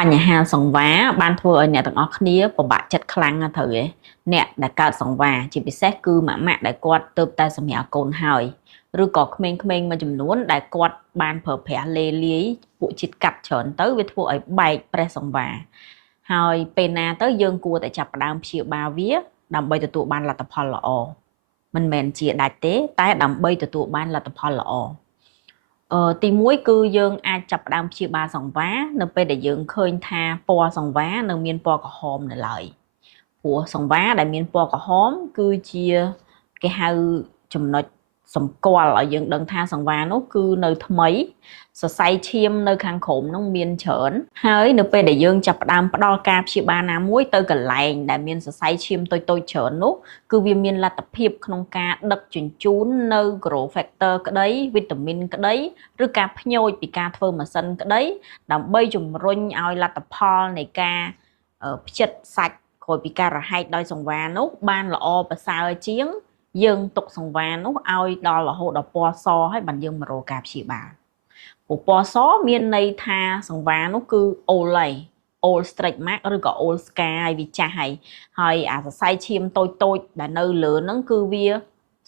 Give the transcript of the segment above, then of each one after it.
បញ្ហាសង្វារបានធ្វើឲ្យអ្នកទាំងអស់គ្នាពិបាកចិត្តខ្លាំងណាស់ត្រូវឯអ្នកដែលកើតសង្វារជាពិសេសគឺម៉ាក់ដែលគាត់ទៅតែសម្រាប់កូនហើយឬក៏ក្មេងៗមួយចំនួនដែលគាត់បានប្រើប្រាស់លេលាយពួកជាតិកាត់ច្រើនទៅវាធ្វើឲ្យបែកប្រេះសង្វារហើយពេលណាទៅយើងគួរតែចាប់ផ្ដើមព្យាបាលវាដើម្បីទទួលបានលទ្ធផលល្អមិនមែនជាដាច់ទេតែដើម្បីទទួលបានលទ្ធផលល្អទីមួយគឺយើងអាចចាប់ផ្ដើមព្យាបាលសង្វារនៅពេលដែលយើងឃើញថាពណ៌សង្វារនៅមានពណ៌ក្រហមនៅឡើយព្រោះសង្វារដែលមានពណ៌ក្រហមគឺជាគេហៅចំណុចសម្គាល់ឲ្យយើងដឹងថាសង្វារនោះគឺនៅថ្មីសរសៃឈាមនៅខាងក្រោមនោះមានច្រើនហើយនៅពេលដែលយើងចាប់ផ្ដើមផ្ដល់ការព្យាបាលណាមួយទៅកន្លែងដែលមានសរសៃឈាមតូចៗច្រើននោះគឺវាមានលទ្ធភាពក្នុងការដឹកជញ្ជូននៅ growth factor ក្តីវីតាមីនក្តីឬការភ្ញូចពីការធ្វើម៉ាស៊ីនក្តីដើម្បីជំរុញឲ្យលទ្ធផលនៃការផ្ចិតសាច់ក្រោយពីការរហែកដោយសង្វារនោះបានល្អប្រសើរជាងយើងទុកសង្វារនោះឲ្យដល់រហូតដល់ពណ៌សហើយបានយើងមករកការព្យាបាលពណ៌សមានន័យថាសង្វារនោះគឺ old ហើយ old stretch mark ឬក៏ old scar ហើយវាចាស់ហើយអាសរសៃឈាមតូចដែលនៅលើហ្នឹងគឺវា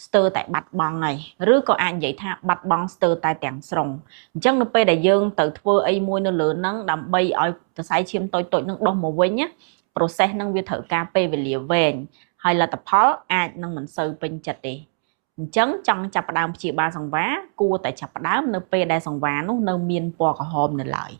ស្ទើរតែបាត់បង់ហើយឬក៏អាចនិយាយថាបាត់បង់ស្ទើរតែទាំងស្រុងអញ្ចឹងនៅពេលដែលយើងទៅធ្វើអីមួយនៅលើហ្នឹងដើម្បីឲ្យសរសៃឈាមតូចហ្នឹងដុះមកវិញណា process ហ្នឹងវាត្រូវការពេលវេលាវែងហើយលទ្ធផលអាចនឹងមិនសូវពេញចិត្តទេអញ្ចឹងចង់ចាប់ផ្ដើមព្យាបាលសង្វារគួរតែចាប់ផ្ដើមនៅពេលដែលសង្វារនោះនៅមានពណ៌ក្រហមនៅឡើយ